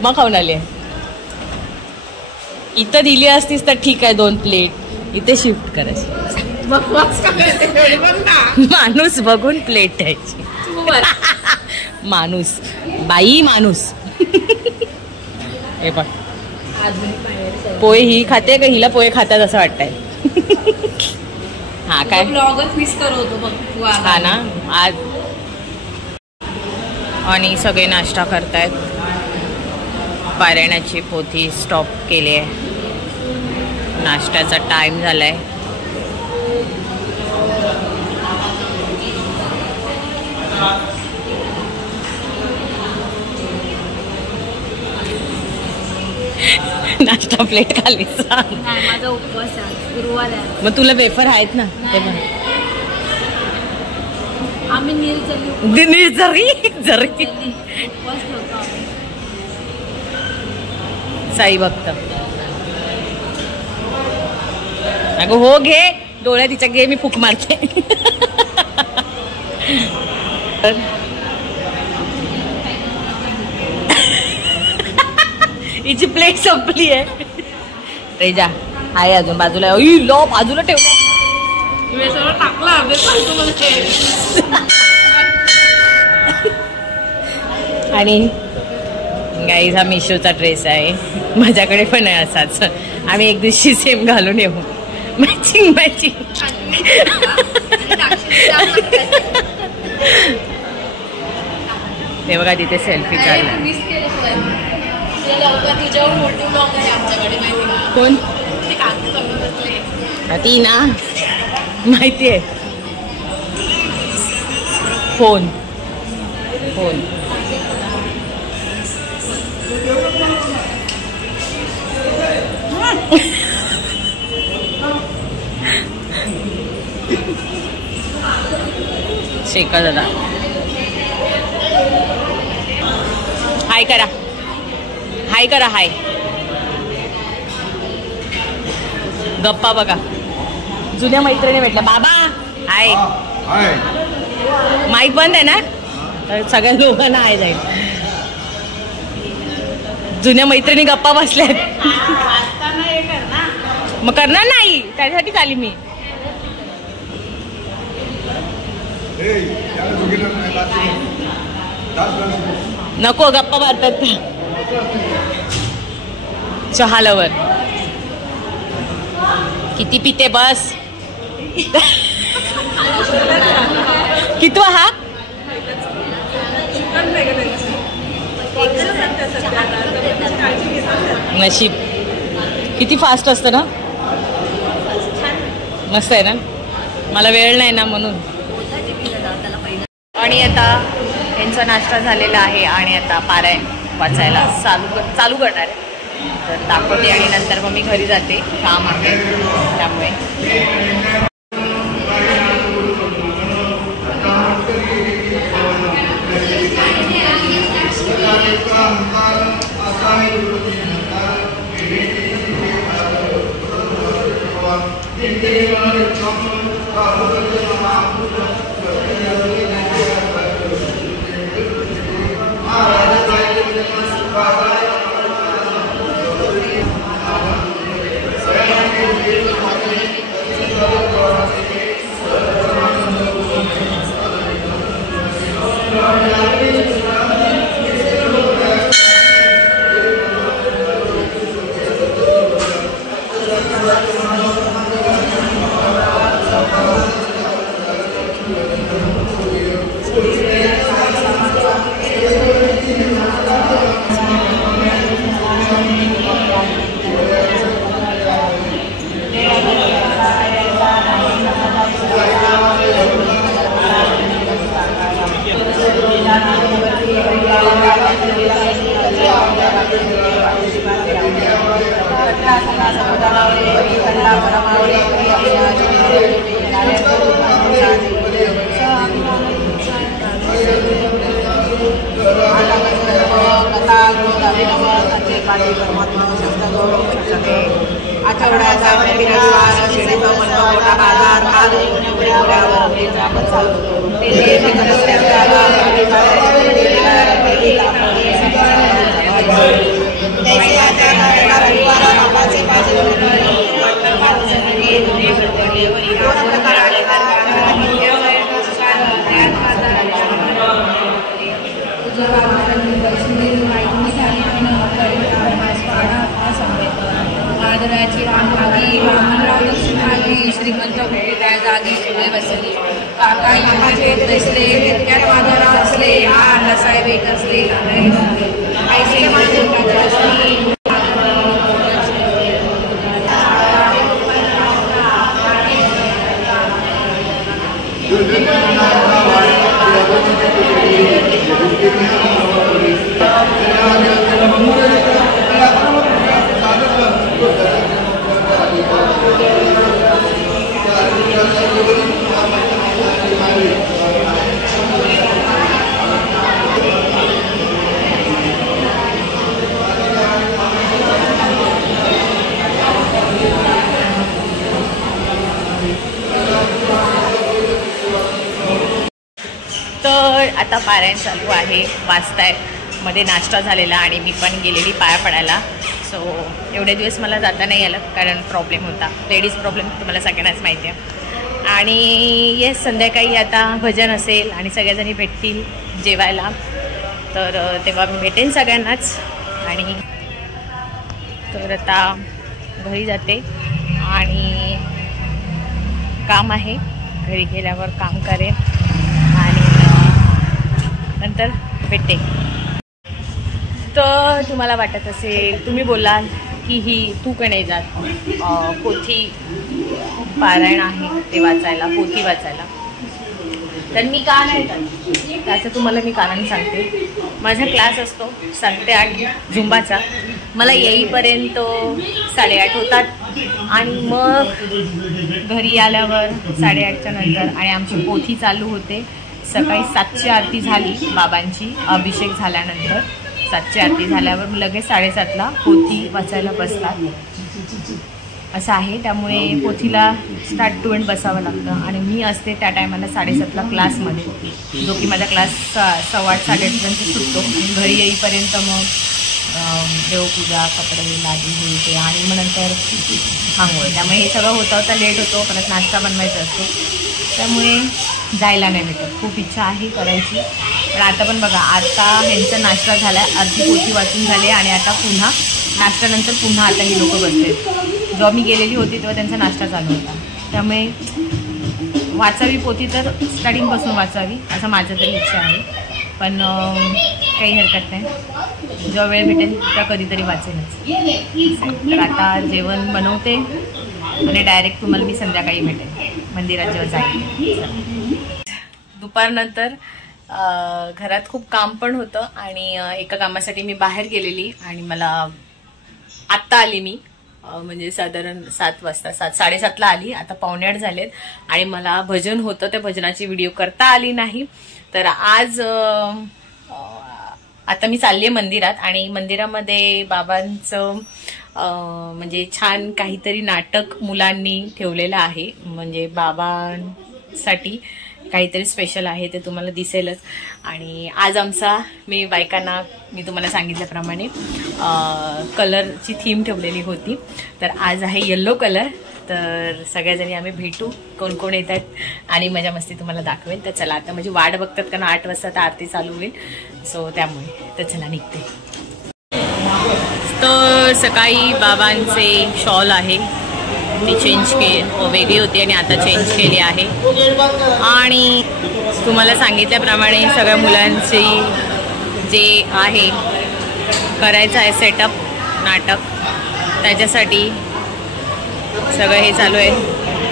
उपमा खाऊन आली आहे. इथं दिली असतीस तर ठीक आहे 2 प्लेट, इथे शिफ्ट करायची. माणूस बघून प्लेट द्यायची. माणूस बाई माणूस. हे बघ पोहे ही खाते का हिला पोहे खातात असं वाटतंय. हा काय ब्लॉगच मिस करतो बघ. हा ना आज. आणि सगळे नाश्ता करतायत. पारायणाची पोथी स्टॉप केली आहे. नाश्त्याचा टाइम झालाय. नाश्ता प्लेट खाली. माझा उपवास आहे, गुरुवार आहे. मग तुला वेफर आहेत ना ते पण. आम्ही निर्जरी उपवास ठेवतो आम्ही. साई भक्त. अगं हो घे डोळ्या तिच्या घे, मी फुक मारते. हिची प्लेट संपली आहे. रेजा आहे अजून बाजूला. लो बाजूला ठेवलं. टाकला आणि गाईज हा मिशोचा ड्रेस आहे. माझ्याकडे पण आहे असाच. आम्ही एक दिवशी सेम घालून येऊ. Matching matching. ते बघा तिथे सेल्फी चालला. कोण ती ना माहितीये. फोन फोन शेका दादा. हाय करा, हाय करा, हाय. गप्पा बघा. जुन्या मैत्रिणी भेटल्या. बाबा हाय. माईक बंद आहे ना तर सगळ्या लोकांना हाय जाईल. जुन्या मैत्रिणी गप्पा बसल्यात. मग करणार नाही त्याच्यासाठीच आली मी. नको गप्पा मारतात. चहा लवर किती पिते बस. कितवा हा. नशीब किती फास्ट असतं ना. मस्त आहे ना. मला वेळ नाही ना म्हणून. आणि आता यांचा नाश्ता झालेला आहे आणि आता पारायण वाचायला चालू करणार आहे. तर दाखवते आणि नंतर मग मी घरी जाते. काम आहे त्यामुळे. आठवड्याचा बाजराची रांग लागी ब्राह्मणराव दक्षिण मागे श्रीमंत मोठी त्या जागी फुले बसली काका काकाचे बसले इतक्यात माझा राव असले हा अण्णासाहेब एक असले ऐसे माझे असले तर आता पारायण चालू आहे, वाचताय, मध्ये नाश्ता झालेला आणि मी पण गेलेली पाया पडायला. सो एवढे दिवस मला जाता नाही आलं कारण प्रॉब्लेम होता, लेडीज प्रॉब्लेम तुम्हाला सगळ्यांनाच माहिती आहे. आणि येस, संध्याकाळी आता भजन असेल आणि सगळ्याजणी भेटतील जेवायला, तर तेव्हा मी भेटेन सगळ्यांनाच. आणि तर आता घरी जाते आणि काम आहे, घरी गेल्यावर काम करेन आणि नंतर भेटते. तर तुम्हाला वाटत असेल, तुम्ही बोलाल की ही तू का नाही जात पोथी पारायण आहे ते वाचायला, पोथी वाचायला, तर मी का नाही जात त्याचं तुम्हाला मी कारण सांगते. माझा क्लास असतो 7 ते 8 झुंबाचा, मला येईपर्यंत 8:30 होतात आणि मग घरी आल्यावर 8:30च्या नंतर आणि आमची पोथी चालू होते. सकाळी 7ची आरती झाली बाबांची, अभिषेक झाल्यानंतर 7ची आरती झाल्यावर लगेच 7:30ला पोथी वाचायला बसतात असं आहे. त्यामुळे पोथीला स्टार्ट टू एंड बसावं लागतं आणि मी असते त्या टायमाला 7:30ला क्लासमध्ये, जो की माझा क्लास 8:15 8:30पर्यंत सुटतो. आणि घरी येईपर्यंत मग देवपूजा, कपडे, लादी हे ते आणि मग नंतर आंघोळ, त्यामुळे हे सगळं होता लेट होतो. परत नाश्ता बनवायचा असतो, त्यामुळे जायला नाही भेटत. खूप इच्छा आहे करायची, पण आता पण बघा, आता ह्यांचा नाश्ता झाला, अर्धी पोथी वाचून झाली आणि आता पुन्हा नाश्त्यानंतर पुन्हा आता ही लोकं बसते. जेव्हा मी गेलेली होती तेव्हा त्यांचा नाश्ता चालू होता. त्यामुळे वाचावी पोथी तर स्टार्टिंगपासून वाचावी असं माझं तरी इच्छा आहे, पण काही हरकत नाही, जेव्हा वेळ भेटेल त्या कधीतरी वाचेनच. तर आता जेवण बनवते आणि डायरेक्ट तुम्हाला मी संध्याकाळी भेटेल मंदिरात जेव्हा जाईल. दुपारनंतर घरात खूप काम पण होतं आणि एका कामासाठी मी बाहेर गेलेली आणि मला आत्ता आली मी, म्हणजे साधारण 7 वाजता, 7:30ला आली. आता 7:45 झालेत आणि मला भजन होतं, त्या भजनाची व्हिडिओ करता आली नाही. तर आज आता मी चालली आहे मंदिरात आणि मंदिरामध्ये बाबांचं म्हणजे छान काहीतरी नाटक मुलांनी ठेवलेलं आहे, म्हणजे बाबांसाठी काहीतरी स्पेशल आहे, ते तुम्हाला दिसेलच. आणि आज आमचा मी बायकांना मी तुम्हाला सांगितल्याप्रमाणे कलरची थीम ठेवलेली होती, तर आज आहे येल्लो कलर. तर सगळ्याजणी आम्ही भेटू, कोण कोण येत आहेत आणि मजा मस्ती तुम्हाला दाखवेल. तर चला, आता म्हणजे वाट बघतात कारण 8 वाजता तर आरती चालू होईल, सो त्यामुळे तर चला निघते. तर सकाळी बाबांचे शॉल आहे ती चेंज वेगळी होती आणि आता चेंज केली आहे. आणि तुम्हाला सांगितल्याप्रमाणे सगळ्या मुलांची जे आहे करायचं आहे सेटअप नाटक, त्याच्यासाठी सगळं हे चालू आहे.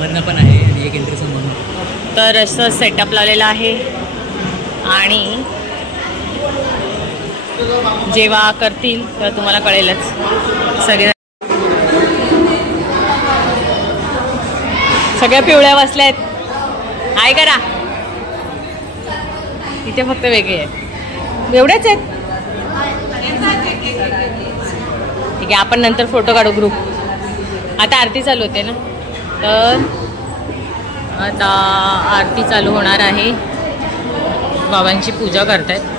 पण आहे आणि एक इंटरेस्ट म्हणून तर असं सेटअप लावलेलं आहे आणि जेव्हा करतील तेव्हा तुम्हाला कळेलच. सगळे सगळ्या पिवळ्या बसल्या आहेत, हाय करा. इथे फक्त वेगळे आहेत, एवढेच आहेत. ठीक आहे, आपण नंतर फोटो काढू ग्रुप. आता आरती चालू होते ना, तर आता आरती चालू होणार आहे. बाबांची पूजा करतायत.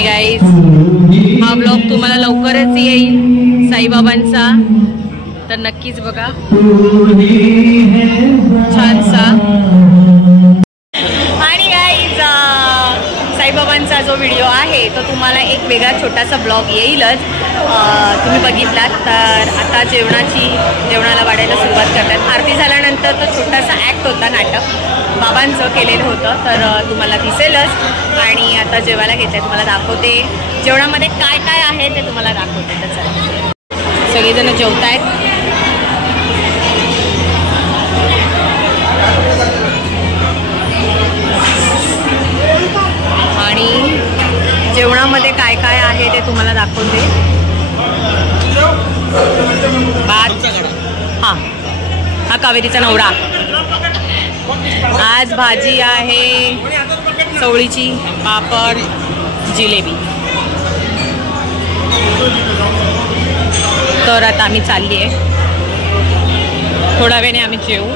आणि गाईज हा ब्लॉग तुम्हाला लवकरच येईल साईबाबांचा, तर नक्कीच बघा छानसा. आणि गाईज साईबाबांचा जो व्हिडिओ आहे तो तुम्हाला एक वेगळा छोटासा ब्लॉग येईलच. तुम्ही बघितलात तर आता जेवणाला वाढायला सुरुवात करतात. आरती झाल्यानंतर तो छोटासा ॲक्ट होता, नाटक बाबांचं केलेलं होतं, तर तुम्हाला दिसेलच. आणि आता जेवायला घेते, तुम्हाला दाखवते जेवणामध्ये काय काय आहे ते तुम्हाला दाखवते. तर चला, सगळेजण जेवत आहेत. आणि जेवणामध्ये काय काय आहे ते तुम्हाला दाखवते. भात, हा कावेरीचा नवरा. आज भाजी आहे चवळीची, पापड, जिलेबी. तर आता आम्ही चालली आहे, थोडा वेळाने आम्ही जेवू.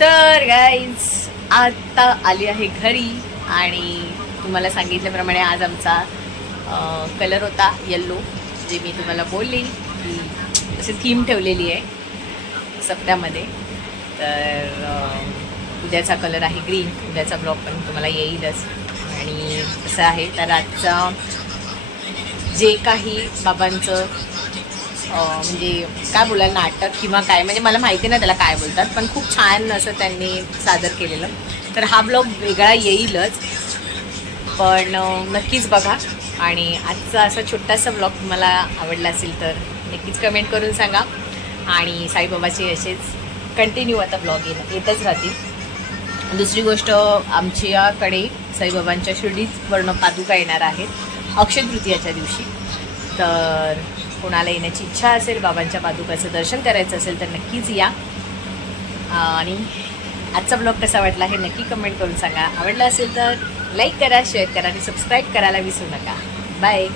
तर गाईज आता आली आहे घरी आणि तुम्हाला सांगितल्याप्रमाणे आज आमचा कलर होता येल्लो, जे मी तुम्हाला बोलली की अशी थीम ठेवलेली आहे सप्त्यामध्ये. तर उद्याचा कलर आहे ग्रीन. उद्याचा ब्लॉग पण तुम्हाला येईलच. आणि असं आहे, तर आजचा जे काही बाबांचं म्हणजे काय बोलाल नाटक किंवा काय, म्हणजे मला माहिती नाही त्याला काय बोलतात, पण खूप छान असं त्यांनी सादर केलेलं. तर हा ब्लॉग वेगळा येईलच, पण नक्कीच बघा. आणि आजचा असा छोटासा ब्लॉग तुम्हाला आवडला असेल तर नक्कीच कमेंट करून सांगा. आणि साईबाबाचे असेच कंटिन्यू आता ब्लॉग येतच राहतील. दुसरी गोष्ट, आमच्याकडे साईबाबांच्या शिर्डीवरनं पादुका येणार आहेत अक्षय तृतीयाच्या दिवशी. तर कोणाला येण्याची इच्छा असेल, बाबांच्या पादुकाचं दर्शन करायचं असेल तर नक्कीच या. आणि आजचा ब्लॉग कसा वाटला हे नक्की कमेंट करून सांगा. आवडला असेल तर लाईक करा, शेअर करा आणि सबस्क्राईब करायला विसरू नका. बाय.